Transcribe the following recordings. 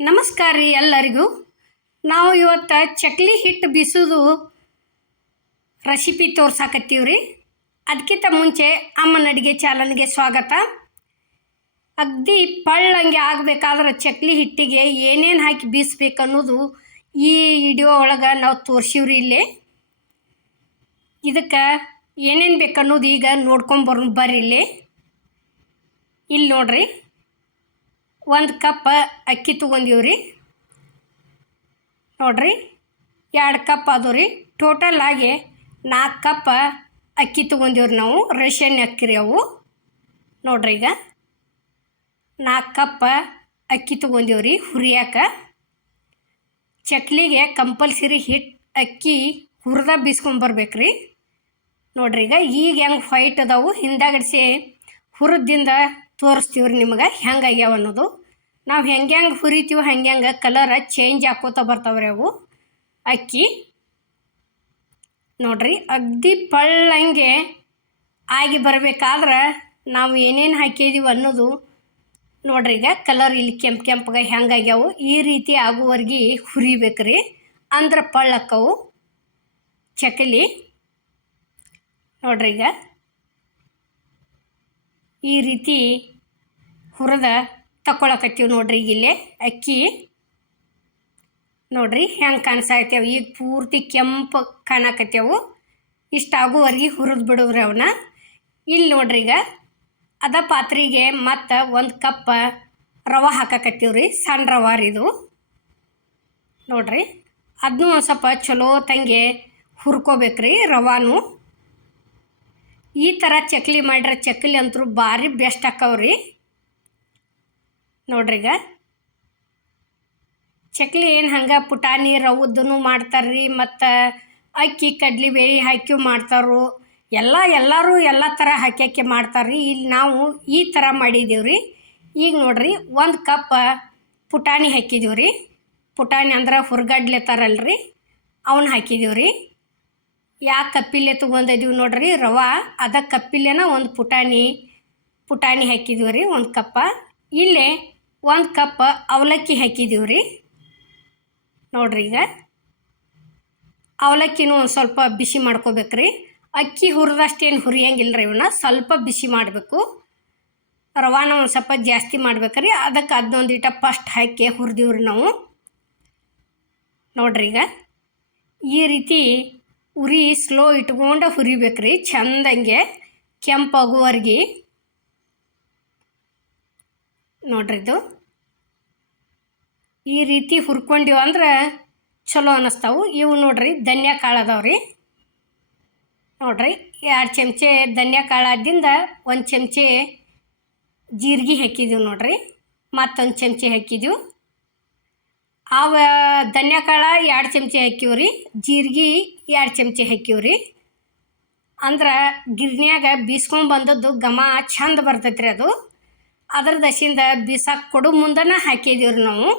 ನಮಸ್ಕಾರ ರೀ ಎಲ್ಲರಿಗೂ. ನಾವು ಇವತ್ತು ಚಕ್ಲಿ ಹಿಟ್ಟು ಬೀಸೋದು ರೆಸಿಪಿ ತೋರ್ಸಾಕತ್ತೀವಿ ರೀ. ಅದಕ್ಕಿಂತ ಮುಂಚೆ ಅಮ್ಮನ ಅಡುಗೆ ಚಾನಲ್ಗೆ ಸ್ವಾಗತ. ಅಗ್ದಿ ಪಳ್ಳಂಗೆ ಆಗಬೇಕಾದ್ರೆ ಚಕ್ಲಿ ಹಿಟ್ಟಿಗೆ ಏನೇನು ಹಾಕಿ ಬೀಸ್ಬೇಕು ಅನ್ನೋದು ಈ ವಿಡಿಯೋ ಒಳಗೆ ನಾವು ತೋರಿಸಿವ್ರಿ. ಇಲ್ಲೇ ಇದಕ್ಕೆ ಏನೇನು ಬೇಕನ್ನೋದು ಈಗ ನೋಡ್ಕೊಂಬರ್ ಬರ್ರಿ. ಇಲ್ಲಿ ನೋಡ್ರಿ, 1 ಕಪ್ ಅಕ್ಕಿ ತೊಗೊಂಡೀವ್ರಿ. ನೋಡ್ರಿ, 2 ಕಪ್ ಅದು ರೀ. ಟೋಟಲ್ ಆಗಿ 4 ಕಪ್ ಅಕ್ಕಿ ತೊಗೊಂಡೀವ್ರಿ ನಾವು. ರೇಷನ್ ಅಕ್ಕಿ ರೀ ಅವು. ನೋಡ್ರಿ, ಈಗ 4 ಕಪ್ ಅಕ್ಕಿ ತೊಗೊಂಡೀವ್ರಿ ಹುರಿಯಾಕ. ಚಕ್ಲಿಗೆ ಕಂಪಲ್ಸರಿ ಅಕ್ಕಿ ಹುರಿದ ಬೀಸ್ಕೊಂಬರ್ಬೇಕ್ರಿ. ನೋಡ್ರಿ, ಈಗ ಹೆಂಗೆ ವೈಟ್ ಅದಾವು ಹಿಂದಾಗಡಿಸಿ ಹುರಿದಿಂದ ತೋರಿಸ್ತೀವ್ರಿ ನಿಮ್ಗೆ ಹೆಂಗಾಗ್ಯಾವ ಅನ್ನೋದು. ನಾವು ಹೆಂಗೆ ಹುರಿತೀವಿ ಹಂಗೆ ಕಲರ್ ಚೇಂಜ್ ಹಾಕೋತ ಬರ್ತಾವ್ರಿ ಅವು ಅಕ್ಕಿ. ನೋಡ್ರಿ, ಅಗ್ದಿ ಪಳ್ಳಂಗೆ ಆಗಿ ಬರಬೇಕಾದ್ರೆ ನಾವು ಏನೇನು ಹಾಕಿದೀವಿ ಅನ್ನೋದು ನೋಡ್ರಿ. ಈಗ ಕಲರ್ ಇಲ್ಲಿ ಕೆಂಪಗೆ ಹೆಂಗಾಗ್ಯಾವು ಈ ರೀತಿ ಆಗುವವರೆಗೆ ಹುರಿಬೇಕ್ರಿ. ಅಂದ್ರೆ ಪಳ್ಳಕ್ಕವು ಚಕ್ಲಿ. ನೋಡ್ರಿ, ಈಗ ಈ ರೀತಿ ಹುರಿದ ತಗೊಳಕತ್ತೀವಿ. ನೋಡ್ರಿ, ಈಗ ಇಲ್ಲೇ ಅಕ್ಕಿ ನೋಡ್ರಿ ಹೆಂಗೆ ಕಾಣಿಸಾಕತ್ಯಾವ. ಈಗ ಪೂರ್ತಿ ಕೆಂಪು ಕಾಣಕತ್ಯಾವು. ಇಷ್ಟು ಆಗುವರೆಗೆ ಹುರಿದು ಬಿಡೋದ್ರಿ ಅವನ್ನ. ಇಲ್ಲಿ ನೋಡ್ರಿ, ಈಗ ಅದ ಪಾತ್ರೆಗೆ ಮತ್ತು 1 ಕಪ್ ರವೆ ಹಾಕಕತ್ತೀವ್ರಿ. ಸಣ್ಣ ರವೆ ಇದು. ನೋಡ್ರಿ, ಅದನ್ನೂ ಒಂದು ಸ್ವಲ್ಪ ಚಲೋ ತಂಗೆ ಹುರ್ಕೋಬೇಕ್ರಿ ರವಾನು. ಈ ಥರ ಚಕ್ಲಿ ಮಾಡಿದ್ರೆ ಚಕ್ಲಿ ಅಂತೂ ಭಾರಿ ಬೆಸ್ಟ್ ಆಕ್ಕವ್ರಿ. ನೋಡ್ರಿ, ಈಗ ಚಕ್ಲಿ ಏನು ಹಂಗೆ ಪುಟಾಣಿ ರವದ್ದೂ ಮಾಡ್ತಾರ್ರಿ, ಮತ್ತು ಅಕ್ಕಿ ಕಡ್ಲಿಬೇಳೆ ಹಾಕಿ ಮಾಡ್ತಾರು. ಎಲ್ಲರೂ ಎಲ್ಲ ಥರ ಹಾಕಿ ಮಾಡ್ತಾರ್ರಿ. ಇಲ್ಲಿ ನಾವು ಈ ಥರ ಮಾಡಿದ್ದೀವ್ರಿ. ಈಗ ನೋಡ್ರಿ, 1 ಕಪ್ ಪುಟಾಣಿ ಹಾಕಿದೀವ್ರಿ. ಪುಟಾಣಿ ಅಂದ್ರೆ ಹುರ್ಗಡ್ಲೆ ಥರಲ್ರಿ, ಅವನ್ನ ಹಾಕಿದೀವ್ರಿ. ಯಾಕೆ ಕಪ್ಪಿಲೆ ತೊಗೊಂಡಿದ್ದೀವಿ ನೋಡ್ರಿ ರವೆ, ಅದ ಕಪ್ಪಿಲೆನ ಒಂದು ಪುಟಾಣಿ ಹಾಕಿದೀವ್ರಿ 1 ಕಪ್ಪ. ಇಲ್ಲೇ 1 ಕಪ್ ಅವಲಕ್ಕಿ ಹಾಕಿದೀವ್ರಿ. ನೋಡ್ರಿ, ಈಗ ಅವಲಕ್ಕಿನೂ ಒಂದು ಸ್ವಲ್ಪ ಬಿಸಿ ಮಾಡ್ಕೋಬೇಕ್ರಿ. ಅಕ್ಕಿ ಹುರಿದಷ್ಟೇನು ಹುರಿಯಂಗಿಲ್ಲರಿ, ಇವನ್ನ ಸ್ವಲ್ಪ ಬಿಸಿ ಮಾಡಬೇಕು. ರವಾನ ಒಂದು ಸ್ವಲ್ಪ ಜಾಸ್ತಿ ಮಾಡ್ಬೇಕ್ರಿ. ಅದಕ್ಕೆ ಅದನ್ನೊಂದಿಟ ಫಸ್ಟ್ ಹಾಕಿ ಹುರಿದೀವ್ರಿ ನಾವು. ನೋಡ್ರಿ, ಈಗ ಈ ರೀತಿ ಉರಿ ಸ್ಲೋ ಇಟ್ಕೊಂಡು ಹುರಿಬೇಕ್ರಿ ಚಂದಂಗೆ ಕೆಂಪಾಗುವರೆಗೆ. ನೋಡ್ರಿ, ಇದು ಈ ರೀತಿ ಹುರ್ಕೊಂಡಿವ ಅಂದ್ರೆ ಚಲೋ ಅನ್ನಿಸ್ತಾವು. ಇವು ನೋಡ್ರಿ ಧನ್ಯ ಕಾಳು ಅದಾವ್ರಿ. ನೋಡ್ರಿ, 2 ಚಮಚೆ ಧನ್ಯ ಕಾಳಾದಿಂದ 1 ಚಮಚೆ ಜೀರಿಗೆ ಹಾಕಿದ್ದೀವಿ. ನೋಡ್ರಿ, ಮತ್ತೊಂದು ಚಮಚೆ ಹಾಕಿದ್ದೀವಿ. ಅವ ಧನ್ಯ ಕಾಳು 2 ಚಮಚೆ ಹಾಕಿವ್ರಿ, ಜೀರಿಗೆ 2 ಚಮಚೆ ಹಾಕಿವ್ರಿ. ಅಂದ್ರೆ ಗಿರ್ನ್ಯಾಗ ಬೀಸ್ಕೊಂಡ್ಬಂದದ್ದು ಘಮ ಚಂದ ಬರ್ತೈತ್ರಿ ಅದು. ಅದ್ರ ದಶಿಂದ ಬೀಸಾಕ ಕೊಡು ಮುಂದನ ಹಾಕಿದೀವ್ರಿ ನಾವು.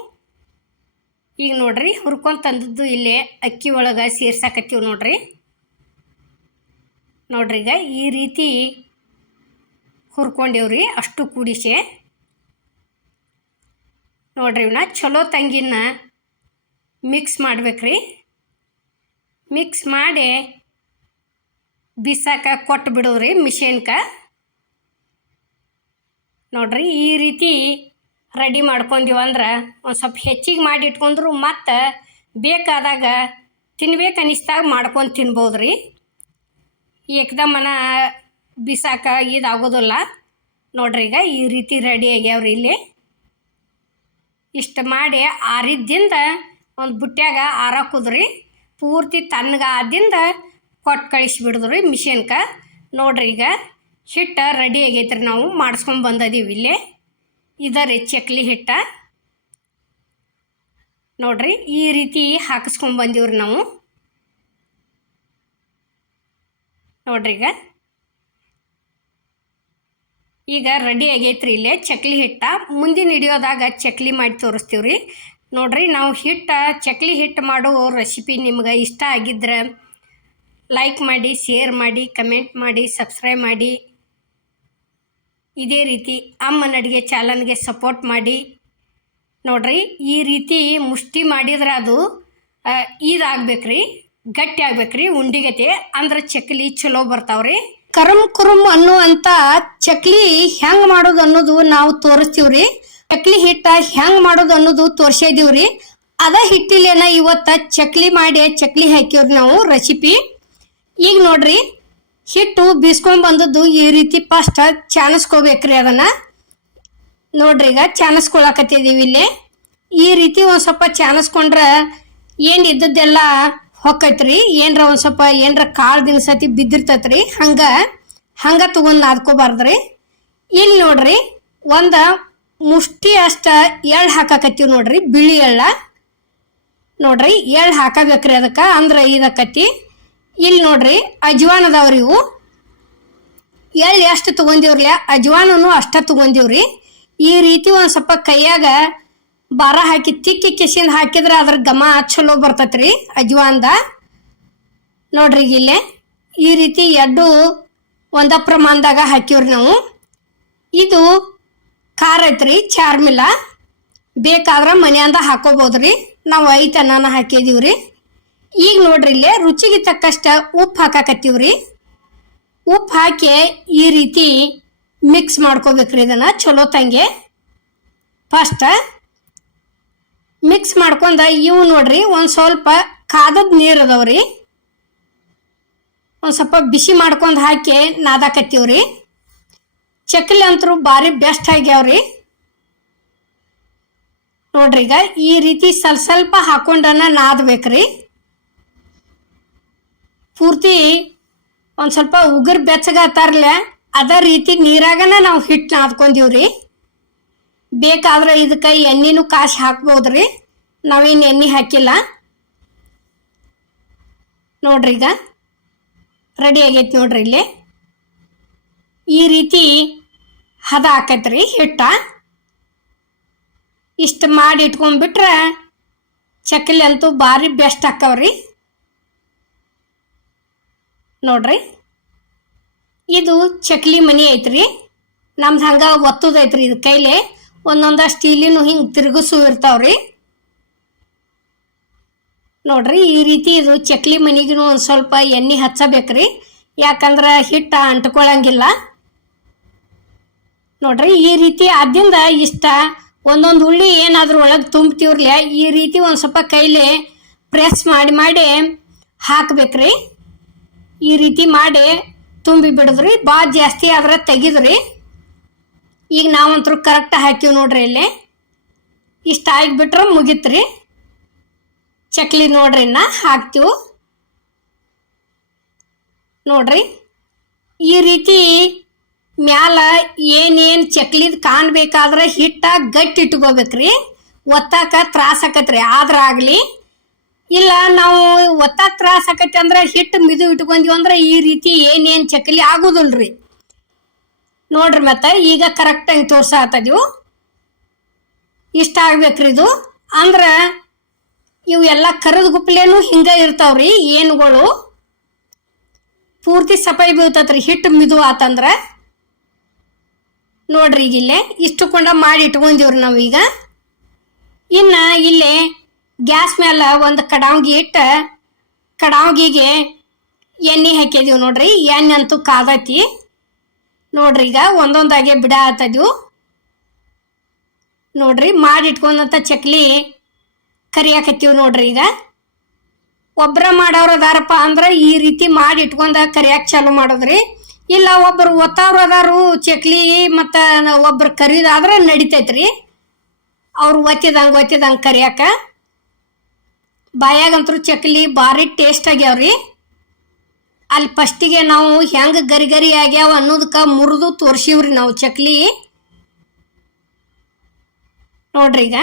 ಈಗ ನೋಡ್ರಿ, ಹುರ್ಕೊಂಡು ತಂದದ್ದು ಇಲ್ಲೇ ಅಕ್ಕಿ ಒಳಗೆ ಸೇರ್ಸಾಕತ್ತೀವಿ. ನೋಡ್ರಿ, ಈಗ ಈ ರೀತಿ ಹುರ್ಕೊಂಡೇವ್ರಿ ಅಷ್ಟು ಕೂಡಿಸಿ. ನೋಡ್ರಿ, ಇವನ್ನ ಚಲೋ ತಂಗಿನ ಮಿಕ್ಸ್ ಮಾಡ್ಬೇಕ್ರಿ. ಮಿಕ್ಸ್ ಮಾಡಿ ಬಿಸಾಕ ಕೊಟ್ಟು ಬಿಡೋದ್ರಿ ಮಿಷನ್ಗೆ. ನೋಡ್ರಿ, ಈ ರೀತಿ ರೆಡಿ ಮಾಡ್ಕೊಂಡಿವಂದ್ರೆ ಒಂದು ಸ್ವಲ್ಪ ಹೆಚ್ಚಿಗೆ ಮಾಡಿ ಇಟ್ಕೊಂಡ್ರು ಮತ್ತು ಬೇಕಾದಾಗ ತಿನ್ಬೇಕು ಅನ್ನಿಸ್ದಾಗ ಮಾಡ್ಕೊಂಡು ತಿನ್ಬೋದ್ರಿ. ಏಕದಮ್ಮನ ಬಿಸಾಕ ಇದಾಗೋದಿಲ್ಲ. ನೋಡ್ರಿ, ಈಗ ಈ ರೀತಿ ರೆಡಿ ಆಗ್ಯಾವ್ರಿ. ಇಲ್ಲಿ ಇಷ್ಟು ಮಾಡಿ ಆರಿದ್ದಿಂದ ಒಂದು ಬುಟ್ಟ್ಯಾಗ ಆರಾಕುದ್ರಿ. ಪೂರ್ತಿ ತಣ್ಣಗಾದಿಂದ ಕೊಟ್ಟು ಕಳಿಸ್ಬಿಡಿದ್ರಿ ಮಿಷನ್ಗೆ. ನೋಡ್ರಿ, ಈಗ ಹಿಟ್ಟು ರೆಡಿ ಆಗೈತ್ರಿ. ನಾವು ಮಾಡಿಸ್ಕೊಂಡು ಬಂದದೀವಿ ಇಲ್ಲೇ. ಇದರಿ ಚಕ್ಲಿ ಹಿಟ್ಟ. ನೋಡ್ರಿ, ಈ ರೀತಿ ಹಾಕಿಸ್ಕೊಂಡು ಬಂದೀವ್ರಿ ನಾವು. ನೋಡ್ರಿ, ಈಗ ರೆಡಿ ಆಗೈತ್ರಿ ಇಲ್ಲೇ ಚಕ್ಲಿ ಹಿಟ್ಟ. ಮುಂದಿನ ವಿಡಿಯೋದಾಗ ಚಕ್ಲಿ ಮಾಡಿ ತೋರಿಸ್ತೀವ್ರಿ. ನೋಡ್ರಿ, ನಾವು ಚಕ್ಲಿ ಹಿಟ್ಟು ಮಾಡೋ ರೆಸಿಪಿ ನಿಮ್ಗೆ ಇಷ್ಟ ಆಗಿದ್ರೆ ಲೈಕ್ ಮಾಡಿ, ಶೇರ್ ಮಾಡಿ, ಕಮೆಂಟ್ ಮಾಡಿ, ಸಬ್ಸ್ಕ್ರೈಬ್ ಮಾಡಿ. ಇದೇ ರೀತಿ ಅಮ್ಮನ ಅಡುಗೆ ಚಾನಲ್ಗೆ ಸಪೋರ್ಟ್ ಮಾಡಿ. ನೋಡ್ರಿ ಈ ರೀತಿ ಮುಷ್ಟಿ ಮಾಡಿದ್ರೆ ಅದು ಇದಾಗ್ಬೇಕ್ರಿ, ಗಟ್ಟಿ ಆಗ್ಬೇಕ್ರಿ ಉಂಡಿಗತಿ, ಅಂದ್ರೆ ಚಕ್ಲಿ ಚಲೋ ಬರ್ತಾವ್ರಿ. ಕರಮ್ ಕುರುಮ್ ಅನ್ನುವಂಥ ಚಕ್ಲಿ ಹೆಂಗೆ ಮಾಡೋದು ಅನ್ನೋದು ನಾವು ತೋರಿಸ್ತೀವ್ರಿ. ಚಕ್ಲಿ ಹಿಟ್ಟ ಹೆಂಗೆ ಮಾಡೋದು ಅನ್ನೋದು ತೋರ್ಸಿದೀವ್ರಿ. ಅದ ಹಿಟ್ಟಿಲೇನ ಇವತ್ತ ಚಕ್ಲಿ ಮಾಡಿ ಚಕ್ಲಿ ಹಾಕಿವ್ರಿ ನಾವು ರೆಸಿಪಿ. ಈಗ ನೋಡ್ರಿ ಹಿಟ್ಟು ಬೀಸ್ಕೊಂಡ್ ಬಂದದ್ದು ಈ ರೀತಿ ಫಸ್ಟ್ ಚಾನಸ್ಕೋಬೇಕ್ರಿ. ಅದನ್ನ ನೋಡ್ರಿ ಈಗ ಚಾನಸ್ಕೊಳಕತ್ತಿದೀವಿ ಇಲ್ಲಿ. ಈ ರೀತಿ ಒಂದ್ ಸ್ವಲ್ಪ ಚಾನಸ್ಕೊಂಡ್ರ ಏನ್ ಇದ್ದದ್ದೆಲ್ಲ ಹೊಕ್ಕೈತ್ರಿ. ಏನರ ಒಂದ್ ಸ್ವಲ್ಪ ಏನರ ಕಾಳು ದಿನಸತಿ ಬಿದ್ದಿರ್ತೈತ್ರಿ, ಹಂಗ ತಗೊಂಡ್ ನಾದ್ಕೋಬಾರ್ದ್ರಿ. ಇಲ್ಲಿ ನೋಡ್ರಿ ಒಂದ ಮುಷ್ಟಿ ಅಷ್ಟ ಎಳ್ಳು ಹಾಕಾಕತ್ತೀವಿ ನೋಡ್ರಿ, ಬಿಳಿ ಎಳ್ಳ ನೋಡ್ರಿ. ಎಳ್ಳು ಹಾಕಬೇಕ್ರಿ ಅದಕ್ಕೆ, ಅಂದ್ರೆ ಇದಕ್ಕತ್ತಿ. ಇಲ್ಲಿ ನೋಡ್ರಿ ಅಜ್ವಾನ್ ಅದಾವ್ರಿ ಇವು. ಎಳ್ಳು ಎಷ್ಟು ತಗೊಂಡಿವ್ರಲ್ಲ ಅಜ್ವಾನನು ಅಷ್ಟ ತಗೊಂಡಿವ್ರಿ. ಈ ರೀತಿ ಒಂದ್ ಸ್ವಲ್ಪ ಕೈಯಾಗ ಬಾರ ಹಾಕಿ ತಿಕ್ಕಿ ಕೆಸಿಂದ ಹಾಕಿದ್ರೆ ಅದ್ರ ಘಮ ಚಲೋ ಬರ್ತೈತ್ರಿ ಅಜ್ವಾನ್ದ. ನೋಡ್ರಿ ಇಲ್ಲೇ ಈ ರೀತಿ ಎಡ್ಡು ಒಂದ ಪ್ರಮಾಣದಾಗ ಹಾಕಿವ್ರಿ ನಾವು. ಇದು ಖಾರ ಐತ್ರಿ, ಚಾರ್ಮಿಲ್ಲ. ಬೇಕಾದ್ರೆ ಮನೆಯಿಂದ ಹಾಕೋಬೋದ್ರಿ, ನಾವು ಐತನ ಹಾಕಿದೀವ್ರಿ. ಈಗ ನೋಡ್ರಿ ಇಲ್ಲೇ ರುಚಿಗೆ ತಕ್ಕಷ್ಟ ಉಪ್ಪು ಹಾಕಾಕತ್ತೀವ್ರಿ. ಉಪ್ಪು ಹಾಕಿ ಈ ರೀತಿ ಮಿಕ್ಸ್ ಮಾಡ್ಕೋಬೇಕ್ರಿ ಇದನ್ನ ಚಲೋ ತಂಗೆ. ಫಸ್ಟ್ ಮಿಕ್ಸ್ ಮಾಡ್ಕೊಂಡ ಇವು ನೋಡ್ರಿ ಒಂದ್ ಸ್ವಲ್ಪ ಕಾದದ್ ನೀರು ಅದಾವ್ರಿ, ಒಂದ್ ಸ್ವಲ್ಪ ಬಿಸಿ ಮಾಡ್ಕೊಂಡ್ ಹಾಕಿ ನಾದಾಕತ್ತೀವ್ರಿ. ಚಕ್ಲಿ ಅಂತರೂ ಭಾರಿ ಬೆಸ್ಟ್ ಆಗ್ಯಾವ್ರಿ. ನೋಡ್ರಿ ಈಗ ಈ ರೀತಿ ಸ್ವಲ್ಪ ಹಾಕೊಂಡನ ನಾದ್ಬೇಕ್ರಿ. ಪೂರ್ತಿ ಒಂದ್ ಸ್ವಲ್ಪ ಉಗುರು ಬೆಚ್ಚಗತ್ತಾರಲ್ಲ ಅದ ರೀತಿ ನೀರಾಗನ ನಾವು ಹಿಟ್ಟು ನಾದ್ಕೊಂಡಿವ್ರಿ. ಬೇಕಾದ್ರೆ ಇದಕ್ಕೆ ಎಣ್ಣೆನೂ ಕಾಸಿ ಹಾಕ್ಬೋದ್ರಿ, ನಾವೇನು ಎಣ್ಣೆ ಹಾಕಿಲ್ಲ. ನೋಡ್ರಿ ಈಗ ರೆಡಿ ಆಗೈತಿ ನೋಡ್ರಿ. ಇಲ್ಲಿ ಈ ರೀತಿ ಹದ ಹಾಕೈತ್ರಿ ಹಿಟ್ಟ. ಇಷ್ಟು ಮಾಡಿ ಇಟ್ಕೊಂಡ್ಬಿಟ್ರೆ ಚಕ್ಲಿ ಅಂತೂ ಭಾರಿ ಬೆಸ್ಟ್ ಹಾಕವ್ರಿ. ನೋಡ್ರಿ ಇದು ಚಕ್ಲಿ ಮನಿ ಐತ್ರಿ ನಮ್ದು. ಹಂಗ ಒತ್ತದೈತ್ರಿ ಇದು ಕೈಲೆ ಒಂದೊಂದ ಸ್ಟೀಲಿನ ಹಿಂಗೆ ತಿರುಗಿಸು ಇರ್ತಾವ್ರಿ. ನೋಡ್ರಿ ಈ ರೀತಿ ಇದು ಚಕ್ಲಿ ಮನಿಗೂ ಒಂದು ಸ್ವಲ್ಪ ಎಣ್ಣೆ ಹಚ್ಚಬೇಕ್ರಿ, ಯಾಕಂದ್ರೆ ಹಿಟ್ಟ ಅಂಟ್ಕೊಳಂಗಿಲ್ಲ. ನೋಡ್ರಿ ಈ ರೀತಿ ಆದ್ರಿಂದ ಇಷ್ಟ ಒಂದೊಂದು ಉಳ್ಳಿ ಏನಾದ್ರೂ ಒಳಗೆ ತುಂಬ್ತೀವ್ರಲ್ಲ ಈ ರೀತಿ ಒಂದು ಸ್ವಲ್ಪ ಕೈಲಿ ಪ್ರೆಸ್ ಮಾಡಿ ಹಾಕ್ಬೇಕ್ರಿ. ಈ ರೀತಿ ಮಾಡಿ ತುಂಬಿ ಬಿಡಿದ್ರಿ, ಭಾಳ ಜಾಸ್ತಿ ಆದ್ರೆ ತೆಗಿದ್ರಿ. ಈಗ ನಾವಂತರೂ ಕರೆಕ್ಟ್ ಹಾಕಿವ್ ನೋಡ್ರಿ. ಇಲ್ಲಿ ಇಷ್ಟ ಆಗಿಬಿಟ್ರೆ ಮುಗಿತ್ರಿ ಚಕ್ಲಿ. ನೋಡ್ರಿ ಇನ್ನ ಹಾಕ್ತೀವಿ ನೋಡ್ರಿ. ಈ ರೀತಿ ಮ್ಯಾಲ ಏನೇನು ಚಕ್ಲಿದ್ ಕಾಣ್ಬೇಕಾದ್ರೆ ಹಿಟ್ಟ ಗಟ್ಟಿ ಇಟ್ಕೋಬೇಕ್ರಿ, ಒತ್ತಾಕ ತ್ರಾಸ ಆಕತ್ರಿ. ಆದ್ರ ಆಗ್ಲಿ ಇಲ್ಲ ನಾವು ಒತ್ತಾಕ ತ್ರಾಸ ಆಕತಿ ಅಂದ್ರೆ ಹಿಟ್ಟು ಮಿದು ಇಟ್ಕೊಂತೀವಿ ಅಂದ್ರೆ ಈ ರೀತಿ ಏನೇನ್ ಚಕ್ಲಿ ಆಗುದಿಲ್ರಿ. ನೋಡ್ರಿ ಮತ್ತೆ ಈಗ ಕರೆಕ್ಟಾಗಿ ತೋರ್ಸಾತದೀವು. ಇಷ್ಟ ಆಗ್ಬೇಕ್ರಿ ಇದು. ಅಂದ್ರ ಇವು ಎಲ್ಲ ಕರದ ಗುಪ್ಲೇನು ಹಿಂಗ ಇರ್ತಾವ್ರಿ ಏನುಗಳು. ಪೂರ್ತಿ ಸಫಾಯಿ ಬೀಳ್ತತ್ರಿ ಹಿಟ್ಟು ಮಿದು ಆತಂದ್ರ. ನೋಡ್ರಿ ಈಗ ಇಲ್ಲೇ ಇಷ್ಟು ಕೊಂಡ ಮಾಡಿ ಇಟ್ಕೊಂಡಿವ್ರಿ ನಾವೀಗ. ಇನ್ನ ಇಲ್ಲೇ ಗ್ಯಾಸ್ ಮೇಲೆ ಒಂದು ಕಡಾವ್ಗಿ ಇಟ್ಟು ಕಡಾವ್ಗಿಗೆ ಎಣ್ಣೆ ಹಾಕಿದೀವಿ ನೋಡ್ರಿ. ಎಣ್ಣೆ ಅಂತೂ ಕಾದೈತಿ ನೋಡ್ರಿ. ಈಗ ಒಂದೊಂದಾಗೆ ಬಿಡ ಆತದೀವು ನೋಡ್ರಿ. ಮಾಡಿ ಇಟ್ಕೊಂಡಂತ ಚಕ್ಲಿ ಕರಿಯಾಕತ್ತೀವಿ ನೋಡ್ರಿ. ಈಗ ಒಬ್ಬರ ಮಾಡೋರು ಅದಾರಪ್ಪ ಅಂದ್ರೆ ಈ ರೀತಿ ಮಾಡಿ ಇಟ್ಕೊಂಡ ಕರಿಯಾಕ ಚಾಲು ಮಾಡೋದ್ರಿ. ಇಲ್ಲ ಒಬ್ಬರು ಒತ್ತವ್ರು ಅದಾರು ಚಕ್ಲಿ ಮತ್ತು ಒಬ್ರು ಕರಿಯೋದಾದ್ರೆ ನಡಿತೈತ್ರಿ. ಅವ್ರು ಒತ್ತಿದಂಗೆ ಕರಿಯಾಕ. ಬಾಯಾಗಂತರೂ ಚಕ್ಲಿ ಭಾರಿ ಟೇಸ್ಟ್ ಆಗ್ಯಾವ್ರಿ. ಅಲ್ಲಿ ಫಸ್ಟಿಗೆ ನಾವು ಹೆಂಗೆ ಗರಿ ಆಗ್ಯಾವ ಅನ್ನೋದಕ್ಕೆ ಮುರಿದು ತೋರ್ಸಿವ್ರಿ ನಾವು ಚಕ್ಲಿ. ನೋಡ್ರಿ ಈಗ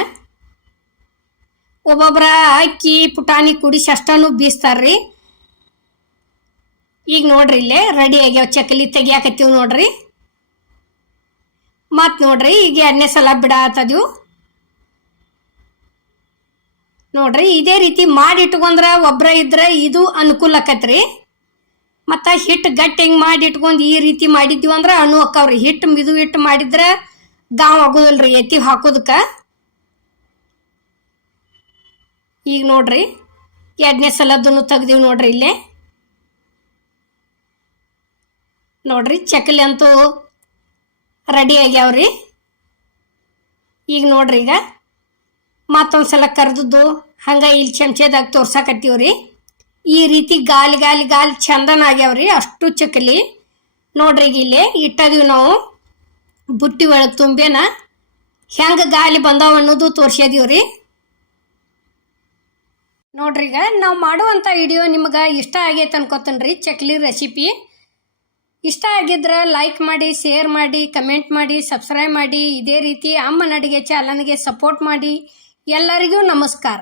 ಒಬ್ಬೊಬ್ಬರ ಅಕ್ಕಿ ಪುಟಾಣಿ ಕುಡಿಸಿ ಅಷ್ಟನ್ನು ಬೀಸ್ತಾರ್ರಿ. ಈಗ ನೋಡ್ರಿ ಇಲ್ಲೇ ರೆಡಿ ಆಗ್ಯಾವ ಚಕ್ಲಿ ತೆಗಿಯಾಕತ್ತೀವಿ ನೋಡ್ರಿ. ಮತ್ ನೋಡ್ರಿ ಈಗ ಎರಡನೇ ಸಲ ಬಿಡಾತದೀವು ನೋಡ್ರಿ. ಇದೇ ರೀತಿ ಮಾಡಿ ಇಟ್ಕೊಂಡ್ರ ಒಬ್ರ ಇದ್ರೆ ಇದು ಅನುಕೂಲ ಆಕತ್ರಿ. ಮತ್ತು ಹಿಟ್ಟು ಗಟ್ಟಿ ಹೆಂಗೆ ಮಾಡಿ ಇಟ್ಕೊಂಡು ಈ ರೀತಿ ಮಾಡಿದ್ವಿ ಅಂದ್ರೆ ಅನು ಅಕ್ಕವ್ರಿ. ಹಿಟ್ಟು ಮಿದು ಹಿಟ್ಟು ಮಾಡಿದ್ರೆ ಗಾವ್ ಆಗೋದಿಲ್ರಿ ಎತ್ತಿ ಹಾಕೋದಕ್ಕೆ. ಈಗ ನೋಡ್ರಿ ಎರಡನೇ ಸಲದನ್ನು ತೆಗ್ದೀವಿ ನೋಡ್ರಿ ಇಲ್ಲೇ ನೋಡ್ರಿ ಚಕ್ಕಲಿ ಅಂತೂ ರೆಡಿ ಆಗ್ಯಾವ್ರಿ. ಈಗ ನೋಡ್ರಿ ಈಗ ಮತ್ತೊಂದು ಸಲ ಕರೆದದ್ದು ಹಂಗೆ ಇಲ್ಲಿ ಚಮಚದಾಗ ತೋರ್ಸಾಕತ್ತೀವ್ರಿ. ಈ ರೀತಿ ಗಾಲಿ ಗಾಲಿ ಗಾಲಿ ಚಂದನ ಆಗ್ಯಾವ್ರಿ ಅಷ್ಟು ಚಕ್ಕಲಿ. ನೋಡ್ರಿ ಈಗ ಇಲ್ಲೇ ಇಟ್ಟದೀವಿ ನಾವು ಬುಟ್ಟಿ ಒಳಗೆ ತುಂಬೇನ ಹೆಂಗೆ ಗಾಲಿ ಬಂದಾವ ಅನ್ನೋದು ತೋರ್ಸ್ಯಾದೀವ್ರಿ. ನೋಡ್ರಿ ಈಗ ನಾವು ಮಾಡುವಂಥ ವಿಡಿಯೋ ನಿಮ್ಗೆ ಇಷ್ಟ ಆಗೈತೆ ಅನ್ಕೋತೇನೆ ಚಕ್ಲಿ ರೆಸಿಪಿ. ಇಷ್ಟ ಆಗಿದ್ರೆ ಲೈಕ್ ಮಾಡಿ, ಶೇರ್ ಮಾಡಿ, ಕಮೆಂಟ್ ಮಾಡಿ, ಸಬ್ಸ್ಕ್ರೈಬ್ ಮಾಡಿ. ಇದೇ ರೀತಿ ಅಮ್ಮನ ಅಡುಗೆ ಚಾನಲ್ಗೆ ಸಪೋರ್ಟ್ ಮಾಡಿ. ಎಲ್ಲರಿಗೂ ನಮಸ್ಕಾರ.